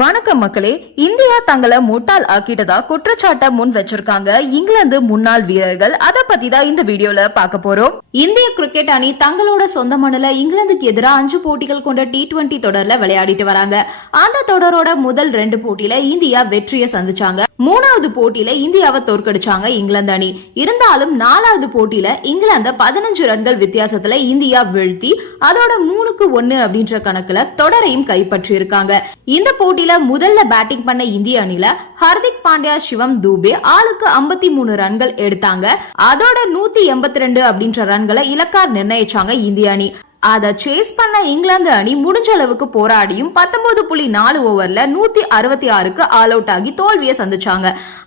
வணக்கம் மக்களே இந்தியா தங்களை முட்டாள் ஆக்கிட்டதா குற்றச்சாட்டை முன் வச்சிருக்காங்க இங்கிலாந்து முன்னாள் வீரர்கள். அத பத்தி தான் இந்த வீடியோல பார்க்க போறோம். இந்திய கிரிக்கெட் அணி தங்களோட சொந்த மண்ணில் இங்கிலாந்துக்கு எதிராக அஞ்சு போட்டிகள் கொண்ட டி டுவெண்டி தொடர்ல விளையாடிட்டு வராங்க. அந்த தொடரோட முதல் ரெண்டு போட்டியில இந்தியா வெற்றியை சந்திச்சாங்க. மூணாவது போட்டியில இந்தியாவை தோற்கடிச்சாங்க இங்கிலாந்து அணி. இருந்தாலும் நாலாவது போட்டியில இங்கிலாந்த பதினஞ்சு ரன்கள் வித்தியாசத்துல இந்தியா வீழ்த்தி அதோட மூணுக்கு ஒன்னு அப்படின்ற கணக்குல தொடரையும் கைப்பற்றி இருக்காங்க இந்த போட்டியில முதல்ல பேட்டிங் பண்ண இந்திய அணில ஹர்திக் பாண்டியா சிவம் தூபே ஆளுக்கு 53 மூணு ரன்கள் எடுத்தாங்க. அதோட நூத்தி எண்பத்தி ரெண்டு அப்படின்ற ரன்களை இலக்கார் நிர்ணயிச்சாங்க இந்திய அணி. அதை சேஸ் பண்ண இங்கிலாந்து அணி முடிஞ்ச அளவுக்கு போராடியும் பத்தொன்பது புள்ளி நாலு ஓவர்ல நூத்தி அறுபத்தி ஆறுக்கு ஆல் அவுட் ஆகி தோல்வியை சந்திச்சாங்க.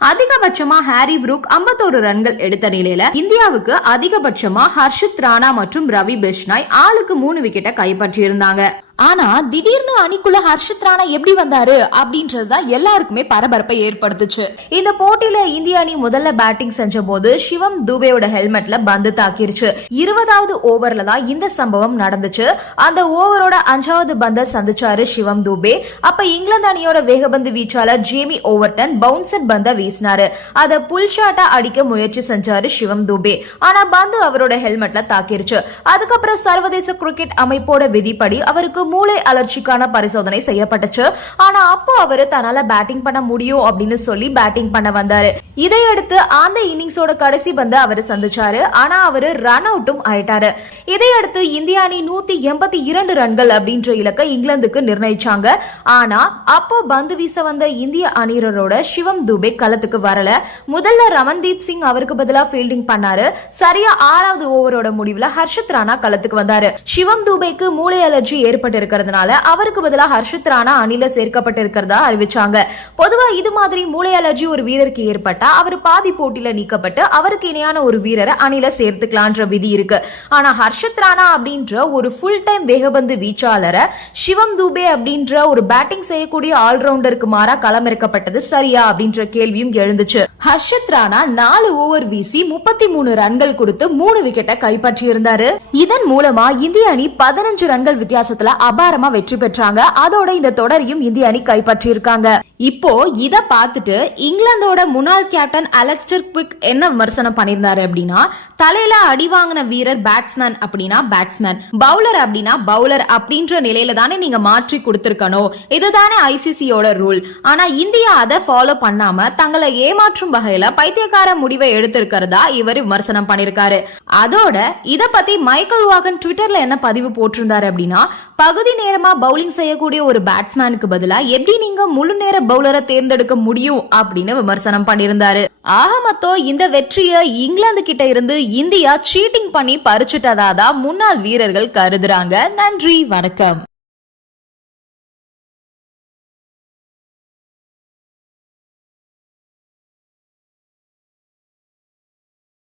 அதிகபட்சமா ஹாரி புரூக் 51 ரன்கள் எடுத்த நிலையில இந்தியாவுக்கு அதிகபட்சமா ஹர்ஷித் ராணா மற்றும் ரவி பெஷ்னாய் ஆளுக்கு மூணு விக்கெட்டை கைப்பற்றியிருந்தாங்க. ஆனா திடீர்னு அணிக்குள்ள ஹர்ஷித் ராணா எப்படி வந்தாரு அப்படின்றதுதான் எல்லாருக்குமே பரபரப்பை ஏற்படுத்துச்சு. இந்த போட்டியில இந்திய அணி முதல்ல பேட்டிங் செஞ்ச போது சிவம் தூபேயோட ஹெல்மெட்ல பந்து தாக்கிருச்சு. இருபதாவது ஓவர்ல தான் இந்த சம்பவம் நடந்துச்சு. அந்த ஓவரோட அஞ்சாவது பந்த சந்திச்சாரு சிவம் தூபே. அப்ப இங்கிலாந்து அணியோட வேகபந்து வீச்சாளர் ஜேமி ஓவர்டன் பவுன்சர் பந்த வீசினாரு. அத புல் ஷாட்டா அடிக்க முயற்சி செஞ்சாரு சிவம் தூபே. ஆனா பந்து அவரோட ஹெல்மெட்ல தாக்கிருச்சு. அதுக்கப்புறம் சர்வதேச கிரிக்கெட் அமைப்போட விதிப்படி அவருக்கு மூளை அலர்ச்சிக்கான பரிசோதனை செய்யப்பட்டுச்சு. ஆனா அப்போ அவரு தன்னால பேட்டிங் பண்ண முடியும் அப்படின்னு சொல்லி பேட்டிங் பண்ண வந்தாரு. இதையடுத்து அந்த இன்னிங்ஸோட கடைசி பந்து அவர் சந்திச்சாரு. ஆனா அவரு ரன் அவுட்டும் ஆயிட்டாரு. இதையடுத்து இந்திய அணி நூத்தி எண்பத்தி இரண்டு ரன்கள் அப்படின்ற இலக்கை இங்கிலாந்துக்கு நிர்ணயிச்சாங்க. ஆனா அப்போ பந்து வீச வந்த இந்திய அணியரோட சிவம் துபே களத்துக்கு வரல. முதல்ல ரமன்தீப் சிங் அவருக்கு பதிலா ஃபீல்டிங் பண்ணாரு. சரியா ஆறாவது ஓவரோட முடிவுல ஹர்ஷத் ராணா களத்துக்கு வந்தாரு. சிவம் துபேக்கு மூளை அலர்ஜி ஏற்பட்டு இருக்கிறதுனால அவருக்கு பதிலாக ஹர்ஷித் ராணா அணில சேர்க்கப்பட்டு இருக்கிறதா அறிவிச்சாங்க. பொதுவா இது மாதிரி மூளை அலர்ஜி ஒரு வீரருக்கு ஏற்பட்டா அவர் பாதி போட்டியில நீக்கப்பட்டு அவருக்கு இணையான ஒரு வீரரை அணில சேர்த்துக்கலான்ற விதி இருக்கு. ஆனா ஹர்ஷத் ராணா அப்படின்ற ஒரு ஃபுல் டைம் வேகபந்து வீச்சாளரை சிவம் தூபே அப்படின்ற ஒரு பேட்டிங் செய்யக்கூடிய ஆல்ரவுண்டருக்கு மாறா களமிறக்கப்பட்டது சரியா அப்படின்ற கேள்வியும் எழுந்துச்சு. ஹர்ஷத் ராணா நாலு ஓவர் வீசி முப்பத்தி மூணு ரன்கள் கொடுத்து மூணு விக்கெட்டை கைப்பற்றியிருந்தாரு. இதன் மூலமா இந்திய அணி பதினஞ்சு ரன்கள் வித்தியாசத்துல அபாரமா வெற்றி பெற்றாங்க. அதோட இந்த தொடரையும் இந்திய அணி கைப்பற்றியிருக்காங்க. இப்போ இத பார்த்துட்டு இங்கிலாந்தோட முன்னாள் கேப்டன் அலெக்ஸ்டர் குவிக் என்ன விமர்சனம் பண்ணியிருந்தாரு அப்படின்னா தலையில அடி வாங்கின வீரர் பேட்ஸ்மேன் அப்படின்னா பேட்ஸ்மேன் பவுலர் அப்படின்னா பவுலர் அப்படின்ற நிலையில தானே நீங்க மாற்றி கொடுத்துருக்கணும். இதுதானே ஐசிசியோட ரூல் ஆனா இந்தியா அதை ஃபாலோ பண்ணாம தங்களை ஏமாற்றும் வகையில பைத்தியக்கார முடிவை எடுத்திருக்கிறதா இவர் விமர்சனம் பண்ணிருக்காரு. அதோட இத பத்தி மைக்கேல் வாகன் ட்விட்டர்ல என்ன பதிவு போட்டிருந்தாரு அப்படின்னா பகுதி நேரமா பவுலிங் செய்யக்கூடிய ஒரு பேட்ஸ்மேனுக்கு பதிலா எப்படி நீங்க முழு நேர பவுலரை தேர்ந்தெடுக்க முடியும் அப்படின்னு விமர்சனம் பண்ணியிருந்தாரு ஆக மொத்தம் இந்த வெற்றியை இங்கிலாந்து கிட்ட இருந்து இந்தியா சீட்டிங் பண்ணி பறிச்சுட்டதா தான் முன்னாள் வீரர்கள் கருதுறாங்க. நன்றி வணக்கம்.